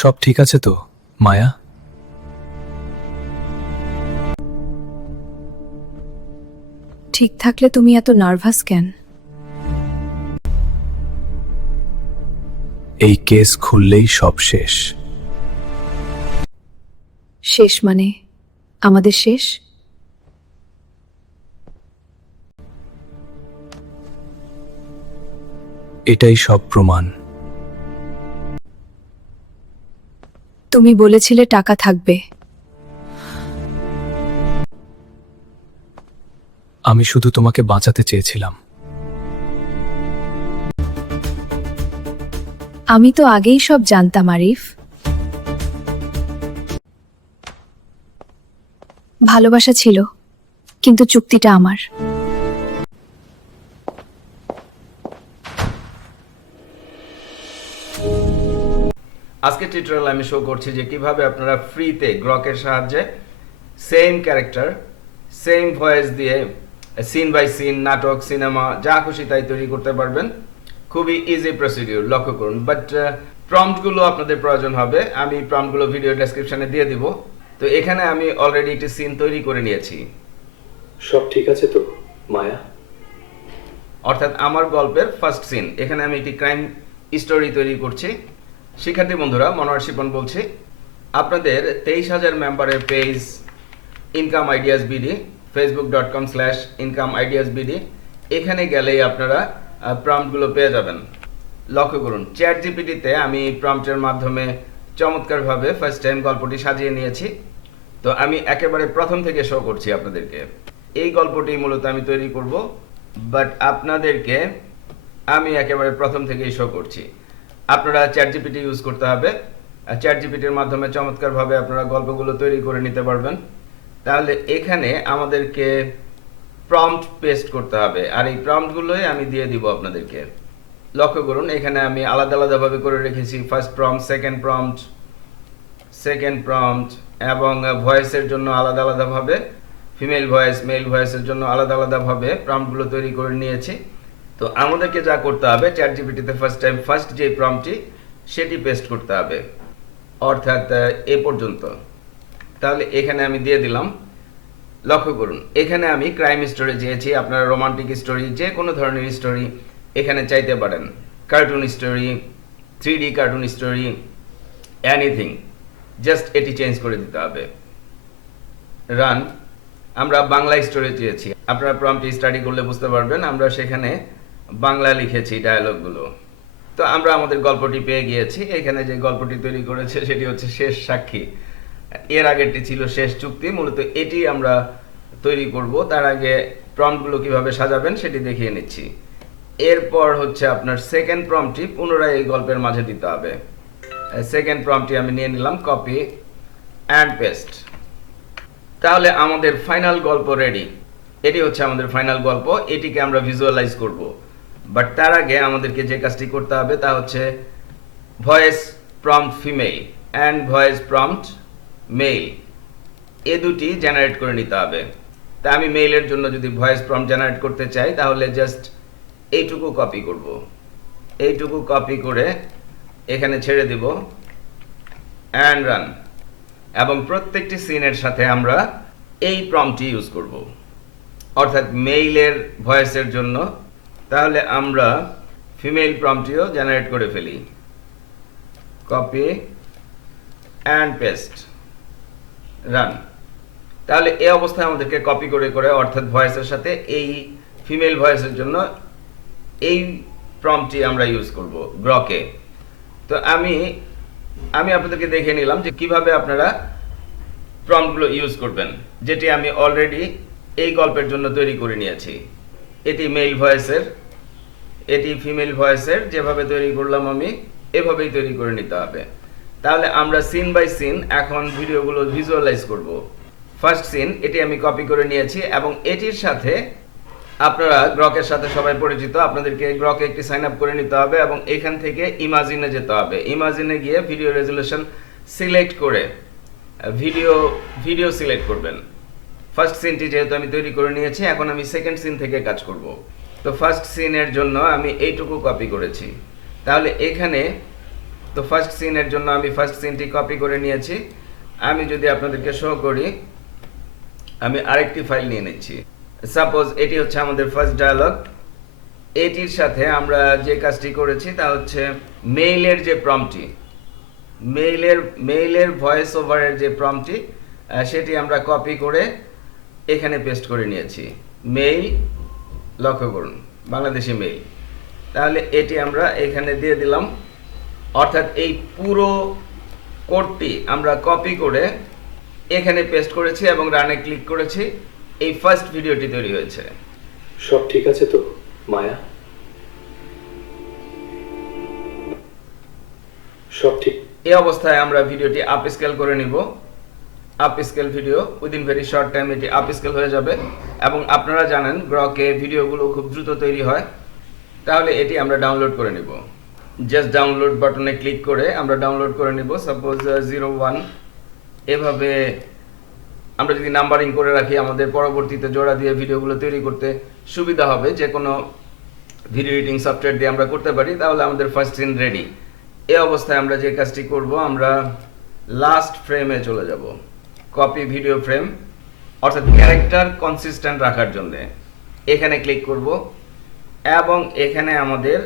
সব ঠিক আছে তো মায়া? ঠিক থাকলে তুমি এত নার্ভাস কেন? এই কেস খুললেই সব শেষ। শেষ মানে আমাদের শেষ? এটাই সব প্রমাণ। তুমি বলেছিলে টাকা থাকবে। আমি শুধু তোমাকে বাঁচাতে চেয়েছিলাম। আমি তো আগেই সব জানতাম আরিফ। ভালোবাসা ছিল কিন্তু চুক্তিটা আমার। আজকে টিউটোরিয়াল আমি শো করছি যে কীভাবে আপনারা ফ্রিতে গ্রকের সাহায্যে সেম ক্যারেক্টার সেম ভয়েস দিয়ে সিন বাই সিন নাটক সিনেমা যা খুশি তাই তৈরি করতে পারবেন। খুবই ইজি প্রসিডিউর লক্ষ্য করুন। বাট প্রম্পটগুলো আপনাদের প্রয়োজন হবে। আমি প্রম্পটগুলো ভিডিও ডেসক্রিপশনে দিয়ে দিব। তো এখানে আমি অলরেডি একটি সিন তৈরি করে নিয়েছি। সব ঠিক আছে তো মায়া? অর্থাৎ আমার গল্পের ফার্স্ট সিন এখানে আমি একটি ক্রাইম স্টোরি তৈরি করছি। শিক্ষার্থী বন্ধুরা, মনোয়ার শিপন বলছি। আপনাদের তেইশ হাজার মেম্বারের page income ideas BD Facebook dot com slash income ideas BD এখানে গেলেই আপনারা প্রম্পটগুলো পেয়ে যাবেন। লক্ষ্য করুন চ্যাট জিপিটিতে আমি প্রম্পটের মাধ্যমে চমৎকারভাবে ফার্স্ট টাইম গল্পটি সাজিয়ে নিয়েছি। তো আমি একেবারে প্রথম থেকে শো করছি আপনাদেরকে। এই গল্পটি মূলত আমি তৈরি করব বাট আপনাদেরকে আমি একেবারে প্রথম থেকেই শো করছি। আপনারা চ্যাট জিপিটি ইউজ করতে হবে। চ্যাট জিপিটির মাধ্যমে চমৎকারভাবে আপনারা গল্পগুলো তৈরি করে নিতে পারবেন। তাহলে এখানে আমাদেরকে প্রম্পট পেস্ট করতে হবে। আর এই প্রম্পটগুলোই আমি দিয়ে দিব আপনাদেরকে। লক্ষ্য করুন, এখানে আমি আলাদা আলাদাভাবে করে রেখেছি। First prompt second prompt second prompt এবং ভয়েসের জন্য আলাদা আলাদাভাবে ফিমেল ভয়েস মেল ভয়েসের জন্য আলাদা আলাদাভাবে প্রম্পটগুলো তৈরি করে নিয়েছি। তো আমাদেরকে যা করতে হবে চ্যাট জিপিটিতে ফার্স্ট টাইম ফার্স্ট যে প্রম্পটটি সেটি পেস্ট করতে হবে। অর্থাৎ এ পর্যন্ত। তাহলে এখানে আমি দিয়ে দিলাম। লক্ষ্য করুন, এখানে আমি ক্রাইম স্টোরি চেয়েছি। আপনারা রোমান্টিক স্টোরি যে কোনো ধরনের স্টোরি এখানে চাইতে পারেন। Cartoon story three D cartoon story anything just এটি চেঞ্জ করে দিতে হবে। রান আমরা বাংলা স্টোরি চেয়েছি। আপনারা প্রম্পটি স্টাডি করলে বুঝতে পারবেন, আমরা সেখানে বাংলা লিখেছি ডায়ালগগুলো তো আমরা আমাদের গল্পটি পেয়ে গিয়েছি। এখানে যে গল্পটি তৈরি করেছে, সেটি হচ্ছে শেষ সাক্ষী। এর আগেরটি ছিল শেষ চুক্তি। মূলত এটি আমরা তৈরি করব। তার আগে প্রম্পটগুলো কীভাবে সাজাবেন, সেটি দেখিয়ে নিচ্ছি। এরপর হচ্ছে আপনার সেকেন্ড প্রম্পটটি পুনরায় এই গল্পের মাঝে দিতে হবে। সেকেন্ড প্রম্পটটি আমি নিয়ে নিলাম কপি অ্যান্ড পেস্ট তাহলে আমাদের ফাইনাল গল্প রেডি এটি হচ্ছে আমাদের ফাইনাল গল্প। এটিকে আমরা ভিজুয়ালাইজ করব। বাট তার আগে আমাদেরকে যে কাজটি করতে হবে তা হচ্ছে voice prompt female and voice prompt male এ দুটি জেনারেট করে নিতে হবে। তা আমি মেইলের জন্য যদি ভয়েস প্রম্পট জেনারেট করতে চাই, তাহলে জাস্ট এইটুকু কপি করব। এইটুকু কপি করে এখানে ছেড়ে দিব অ্যান্ড রান এবং প্রত্যেকটি সিনের সাথে আমরা এই প্রম্পটি ইউজ করব। অর্থাৎ মেইলের ভয়েসের জন্য তাহলে আমরা ফিমেল প্রম্পটিও জেনারেট করে ফেলি। কপি অ্যান্ড পেস্ট রান তাহলে এই অবস্থায় আমাদেরকে কপি করে করে, অর্থাৎ ভয়েসের সাথে এই ফিমেল ভয়েসের জন্য এই প্রম্পটি আমরা ইউজ করব গ্রকে তো আমি আমি আপনাদেরকে দেখে নিলাম যে কীভাবে আপনারা প্রম্পটগুলো ইউজ করবেন, যেটি আমি অলরেডি এই গল্পের জন্য তৈরি করে নিয়েছি। এটি মেল ভয়েসের এটি ফিমেল ভয়েসের, যেভাবে তৈরি করলাম আমি, এভাবেই তৈরি করে নিতে হবে। তাহলে আমরা সিন বাই সিন এখন ভিডিওগুলো ভিজুয়ালাইজ করব। ফার্স্ট সিন এটি আমি কপি করে নিয়েছি এবং এটির সাথে আপনারা গ্রকের সাথে সবাই পরিচিত, আপনাদেরকে গ্রকে একটি সাইন আপ করে নিতে হবে এবং এখান থেকে ইমাজিনে যেতে হবে। ইমাজিনে গিয়ে ভিডিও রেজুলেশন সিলেক্ট করে ভিডিও ভিডিও সিলেক্ট করবেন। ফার্স্ট সিনটি যেহেতু আমি তৈরি করে নিয়েছি, এখন আমি সেকেন্ড সিন থেকে কাজ করব। তো ফার্স্ট সিনের জন্য আমি এইটুকু কপি করেছি। তাহলে এখানে তো ফার্স্ট সিনের জন্য আমি ফার্স্ট সিনটি কপি করে নিয়েছি। আমি যদি আপনাদেরকে শো করি, আমি আরেকটি ফাইল নিয়ে নিচ্ছি। সাপোজ এটি হচ্ছে আমাদের ফার্স্ট ডায়ালগ এটির সাথে আমরা যে কাজটি করেছি তা হচ্ছে মেইলের যে প্রমটি মেইলের মেইলের ভয়েস ওভারের যে প্রমটি সেটি আমরা কপি করে এখানে পেস্ট করে নিয়েছি। মেইল লক্ষ্য করুন বাংলাদেশি মেইল তাহলে এটি আমরা এখানে দিয়ে দিলাম। অর্থাৎ এই পুরো কোডটি আমরা কপি করে এখানে পেস্ট করেছি এবং রানে ক্লিক করেছি। এই ফার্স্ট ভিডিওটি তৈরি হয়েছে। সব ঠিক আছে তো মায়া? সব ঠিক? এই অবস্থায় আমরা ভিডিওটি আপ স্কেল করে নিব। Upscale video within very short time এটি আপ স্কেল হয়ে যাবে এবং আপনারা জানেন গ্রকে ভিডিওগুলো খুব দ্রুত তৈরি হয়। তাহলে এটি আমরা ডাউনলোড করে নিব। জাস্ট ডাউনলোড বাটনে ক্লিক করে আমরা ডাউনলোড করে নিব। সাপোজ জিরো ওয়ান এভাবে আমরা যদি নাম্বারিং করে রাখি আমাদের পরবর্তীতে জোড়া দিয়ে ভিডিওগুলো তৈরি করতে সুবিধা হবে। যে কোনো ভিডিও এডিটিং সফটওয়্যার দিয়ে আমরা করতে পারি, তাহলে আমাদের ফার্স্ট সিন রেডি এ অবস্থায় আমরা যে কাজটি করব, আমরা লাস্ট ফ্রেমে চলে যাব। কপি ভিডিও ফ্রেম অর্থাৎ ক্যারেক্টার কনসিস্টেন্ট রাখার জন্য। এখানে ক্লিক করব এবং এখানে আমাদের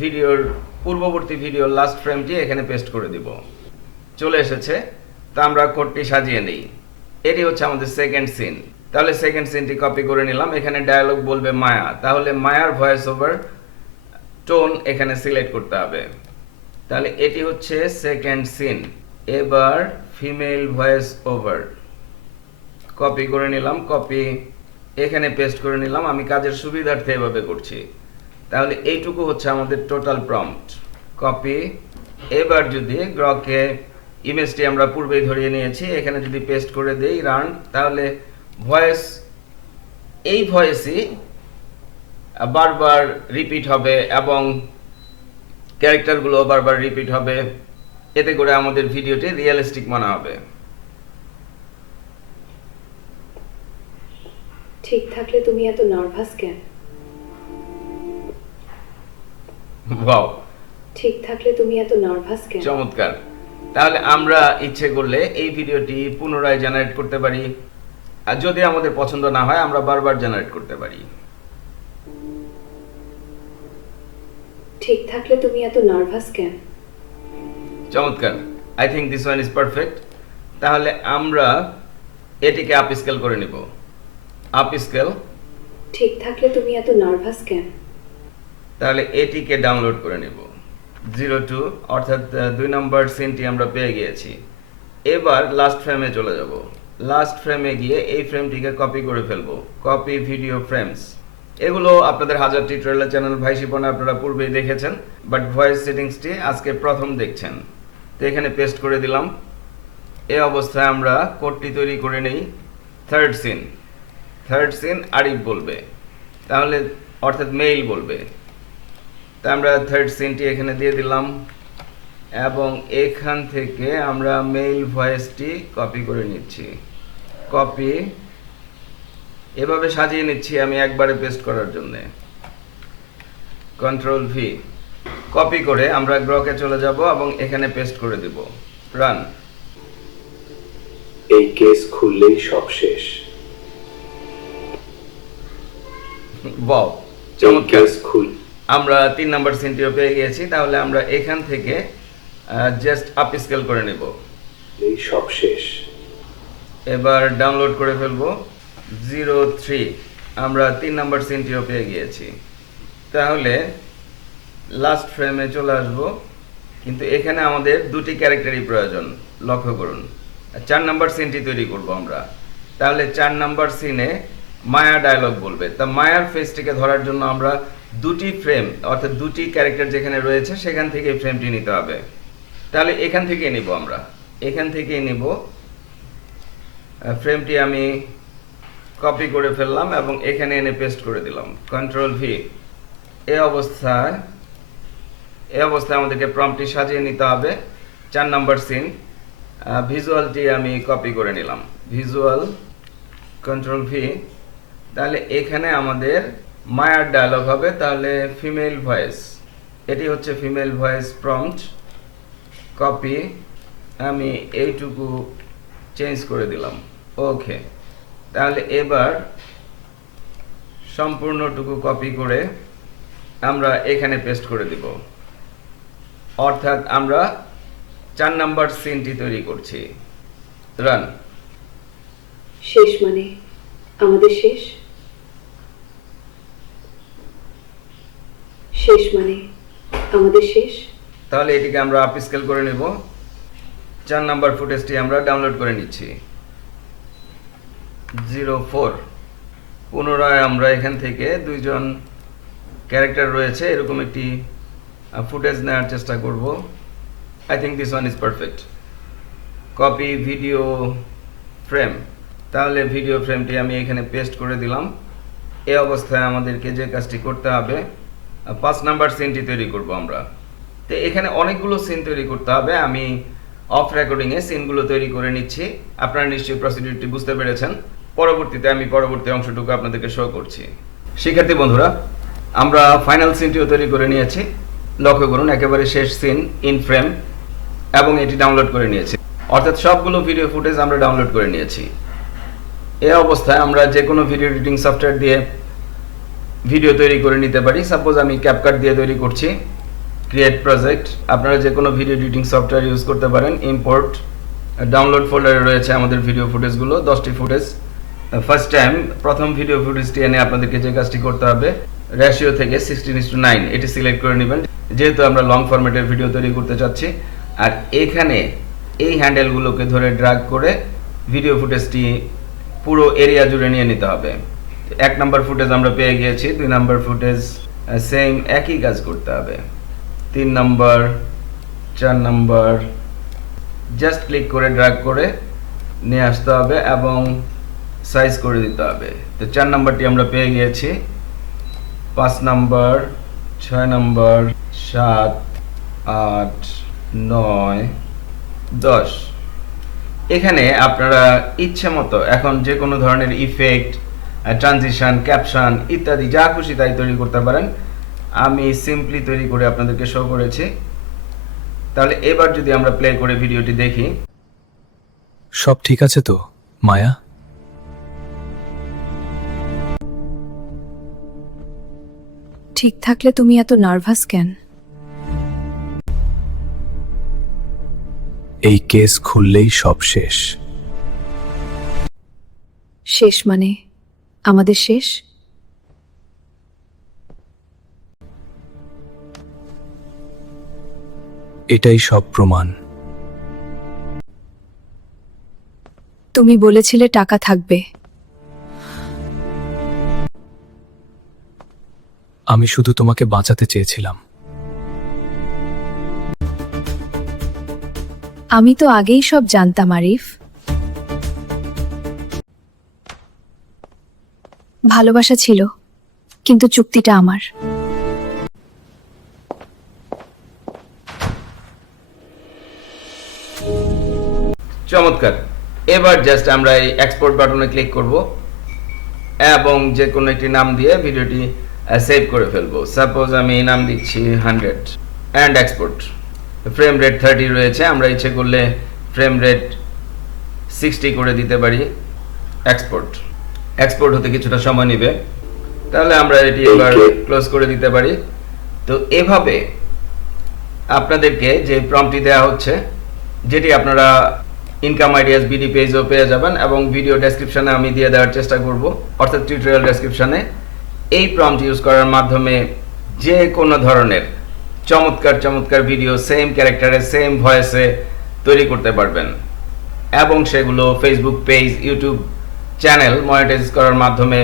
ভিডিওর পূর্ববর্তী ভিডিওর লাস্ট ফ্রেমটি এখানে পেস্ট করে দিব। চলে এসেছে, তা আমরা কোডটি সাজিয়ে নিই। এটি হচ্ছে আমাদের সেকেন্ড সিন তাহলে সেকেন্ড সিনটি কপি করে নিলাম। এখানে ডায়ালগ বলবে মায়া। তাহলে মায়ার ভয়েস ওভার টোন এখানে সিলেক্ট করতে হবে। তাহলে এটি হচ্ছে সেকেন্ড সিন এবার ফিমেল ভয়েস ওভার কপি করে নিলাম কপি এখানে পেস্ট করে নিলাম, আমি কাজের সুবিধার্থে এভাবে করছি। তাহলে এইটুকু হচ্ছে আমাদের টোটাল প্রম্পট কপি এবার যদি গ্রকে ইমেজটি আমরা পূর্বেই ধরিয়ে নিয়েছি, এখানে যদি পেস্ট করে দেই রান তাহলে ভয়েস এই ভয়েসই বারবার রিপিট হবে এবং ক্যারেক্টারগুলো বারবার রিপিট হবে। এতে করে আমাদের ভিডিওটি রিয়েলিস্টিক মনে হবে। ঠিক থাকলে তুমি এত নার্ভাস কেন? ওয়াও। ঠিক থাকলে তুমি এত নার্ভাস কেন? চমৎকার। তাহলে আমরা ইচ্ছে করলে এই ভিডিওটি পুনরায় জেনারেট করতে পারি। আর যদি আমাদের পছন্দ না হয় আমরা বারবার জেনারেট করতে পারি। ঠিক থাকলে তুমি এত নার্ভাস কেন? চমৎকার। I think this one is perfect তাহলে আমরা এটিকে আপ স্কেল করে নিব। আপ স্কেল ঠিক থাকলে তুমি এত নার্ভাস কেন? তাহলে এটিকে ডাউনলোড করে নেব। জিরো টু অর্থাৎ দুই নম্বর সিনটি আমরা পেয়ে গিয়েছি। এবার লাস্ট ফ্রেমে চলে যাব। লাস্ট ফ্রেমে গিয়ে এই ফ্রেমটিকে কপি করে ফেলব। কপি ভিডিও ফ্রেমস এগুলো আপনাদের হাজার টিউটোরিয়াল চ্যানেল ভাই শিপনে আপনারা পূর্বেই দেখেছেন বাট ভয়েস সেটিংসটি আজকে প্রথম দেখছেন। তো এখানে পেস্ট করে দিলাম। এই অবস্থায় আমরা কোডটি তৈরি করে নেই। Third scene third scene Arif বলবে। তাহলে অর্থাৎ মেইল বলবে। তা আমরা থার্ড সিনটি এখানে দিয়ে দিলাম। এবং এখান থেকে আমরা মেইল ভয়েসটি কপি করে নিচ্ছি। কপি এভাবে সাজিয়ে নিচ্ছি আমি একবারে পেস্ট করার জন্যে। কন্ট্রোল ভি কপি করে আমরা গ্রকে চলে যাব এবং এখানে পেস্ট করে দিব। রান এই কেস খুললেই সব শেষ। বাও চমৎকার। আমরা তিন নাম্বার সিনটিও পেয়ে গিয়েছি তাহলে আমরা এখান থেকে জাস্ট আপ স্কেল করে নেব। এই সব শেষ। এবার ডাউনলোড করে ফেলব। জিরো থ্রি আমরা তিন নাম্বার সিনটিও পেয়ে গিয়েছি। তাহলে লাস্ট ফ্রেমে চলে আসব। কিন্তু এখানে আমাদের দুটি ক্যারেক্টারই প্রয়োজন, লক্ষ্য করুন। চার নাম্বার সিনটি তৈরি করব আমরা। তাহলে চার নাম্বার সিনে মায়া ডায়লগ বলবে। তা মায়ার ফেসটিকে ধরার জন্য আমরা দুটি ফ্রেম অর্থাৎ দুটি ক্যারেক্টার যেখানে রয়েছে, সেখান থেকে ফ্রেমটি নিতে হবে। তাহলে এখান থেকেই নিব আমরা। এখান থেকেই নিব। ফ্রেমটি আমি কপি করে ফেললাম এবং এখানে এনে পেস্ট করে দিলাম। কন্ট্রোল ভি এ অবস্থায় এই অবস্থায় আমাদেরকে প্রম্পটি সাজিয়ে নিতে হবে। চার নাম্বার সিন ভিজুয়ালটি আমি কপি করে নিলাম। ভিজুয়াল কন্ট্রোল ভি তাহলে এখানে আমাদের মায়ার ডায়লগ হবে, তাহলে ফিমেল ভয়েস এটি হচ্ছে ফিমেল ভয়েস প্রম্পট কপি আমি এইটুকু চেঞ্জ করে দিলাম। ওকে তাহলে এবার সম্পূর্ণটুকু কপি করে আমরা এখানে পেস্ট করে দিব। অর্থাৎ আমরা চার নাম্বার সিনটি তৈরি করছি। রান শেষ মানে আমাদের শেষ? শেষ মানে আমাদের শেষ? তাহলে এটিকে আমরা আপ স্কেল করে নেব। চার নাম্বার ফুটেজটি আমরা ডাউনলোড করে নিচ্ছি। জিরো ফোর পুনরায় আমরা এখান থেকে দুইজন ক্যারেক্টার রয়েছে এরকম একটি ফুটেজ নেওয়ার চেষ্টা করব। I think this one is perfect copy video frame তাহলে ভিডিও ফ্রেমটি আমি এখানে পেস্ট করে দিলাম। এ অবস্থায় আমাদেরকে যে কাজটি করতে হবে পাঁচ নাম্বার সিনটি তৈরি করব আমরা। তো এখানে অনেকগুলো সিন তৈরি করতে হবে। আমি অফ রেকর্ডিংয়ে সিনগুলো তৈরি করে নিচ্ছি। আপনারা নিশ্চয়ই প্রসিডিউরটি বুঝতে পেরেছেন। পরবর্তীতে আমি পরবর্তী অংশটুকু আপনাদেরকে শো করছি। শিক্ষার্থী বন্ধুরা, আমরা ফাইনাল সিনটিও তৈরি করে নিয়েছি। লক্ষ্য করুন, একেবারে শেষ সিন ইন ফ্রেম এবং এটি ডাউনলোড করে নিয়েছি। অর্থাৎ সবগুলো ভিডিও ফুটেজ আমরা ডাউনলোড করে নিয়েছি। এই অবস্থায় আমরা যে কোনো ভিডিও এডিটিং সফটওয়্যার দিয়ে ভিডিও তৈরি করে নিতে পারি। সাপোজ আমি ক্যাপকাট দিয়ে তৈরি করছি ক্রিয়েট প্রজেক্ট আপনারা যে কোনো ভিডিও এডিটিং সফটওয়্যার ইউজ করতে পারেন। ইম্পোর্ট ডাউনলোড ফোল্ডারে রয়েছে আমাদের ভিডিও ফুটেজগুলো দশটি ফুটেজ ফার্স্ট টাইম প্রথম ভিডিও ফুটেজটি এনে আপনাদেরকে যে কাজটি করতে হবে রেশিও থেকে সিক্সটিন ইস টু নাইন এটি সিলেক্ট করে নেবেন। যেহেতু আমরা লং ফরম্যাটের ভিডিও তৈরি করতে চাচ্ছি, আর এখানে এই হ্যান্ডেলগুলোকে ধরে ড্রাগ করে ভিডিও ফুটেজটি পুরো এরিয়া জুড়ে নিয়ে নিতে হবে। এক নম্বর ফুটেজ আমরা পেয়ে গিয়েছি, দুই নম্বর ফুটেজ সেম একই কাজ করতে হবে। তিন নম্বর চার নাম্বার জাস্ট ক্লিক করে ড্রাগ করে নিয়ে আসতে হবে এবং সাইজ করে দিতে হবে। তো চার নম্বরটি আমরা পেয়ে গিয়েছি। পাঁচ নাম্বার, ছয় নাম্বার, সাত, আট, নয়, দশ। এখানে আপনারা ইচ্ছে মতো এখন যে কোনো ধরনের ইফেক্ট ট্রানজিশন ক্যাপশন ইত্যাদি যা খুশি তাই তৈরি করতে পারেন। আমি সিম্পলি তৈরি করে আপনাদেরকে শো করেছি। তাহলে এবার যদি আমরা প্লে করে ভিডিওটি দেখি। সব ঠিক আছে তো, মায়া? ঠিক থাকলে তুমি এত নার্ভাস কেন? এই কেস খুললেই সব শেষ। শেষ মানে আমাদের শেষ? এটাই সব প্রমাণ। তুমি বলেছিলে টাকা থাকবে। আমি শুধু তোমাকে বাঁচাতে চেয়েছিলাম। আমি তো আগেই সব জানতাম আরিফ। ভালোবাসা ছিল কিন্তু চুক্তিটা আমার। চমৎকার। এবার জাস্ট আমরা এই এক্সপোর্ট বাটনে ক্লিক করব এবং যে কোনো একটি নাম দিয়ে ভিডিওটি সেভ করে ফেলব। সাপোজ আমি নাম দিচ্ছি hundred and export frame rate thirty রয়েছে আমরা ইচ্ছে করলে ফ্রেম রেট সিক্সটি করে দিতে পারি এক্সপোর্ট এক্সপোর্ট হতে কিছুটা সময় নেবে। তাহলে আমরা এটি এবার ক্লোজ করে দিতে পারি। তো এভাবে আপনাদেরকে যে প্রম্পটি দেওয়া হচ্ছে যেটি আপনারা ইনকাম আইডিয়াস বিডি পেজও পেয়ে যাবেন এবং ভিডিও ডেসক্রিপশনে আমি দিয়ে দেওয়ার চেষ্টা করব। অর্থাৎ টিউটোরিয়াল ডেসক্রিপশনে এই প্রম্পট ইউজ করার মাধ্যমে যে কোনো ধরনের চমৎকার চমৎকার ভিডিও সেম ক্যারেক্টারে সেম ভয়েসে তৈরি করতে পারবেন। এবং সেগুলো Facebook page YouTube channel monetize করার মাধ্যমে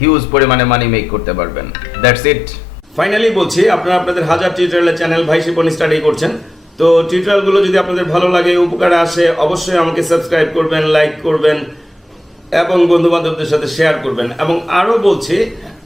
হিউজ পরিমাণে মানি মেক করতে পারবেন। দ্যাটস ইট ফাইনালি বলছি, আপনারা আপনাদের হাজার টিউটোরিয়ালের চ্যানেল ভাই শিপন স্টাডি করছেন। তো টিউটোরিয়ালগুলো যদি আপনাদের ভালো লাগে, উপকারে আসে, অবশ্যই আমাকে সাবস্ক্রাইব করবেন লাইক করবেন, এবং বন্ধু বান্ধবদের সাথে শেয়ার করবেন। এবং আরও বলছি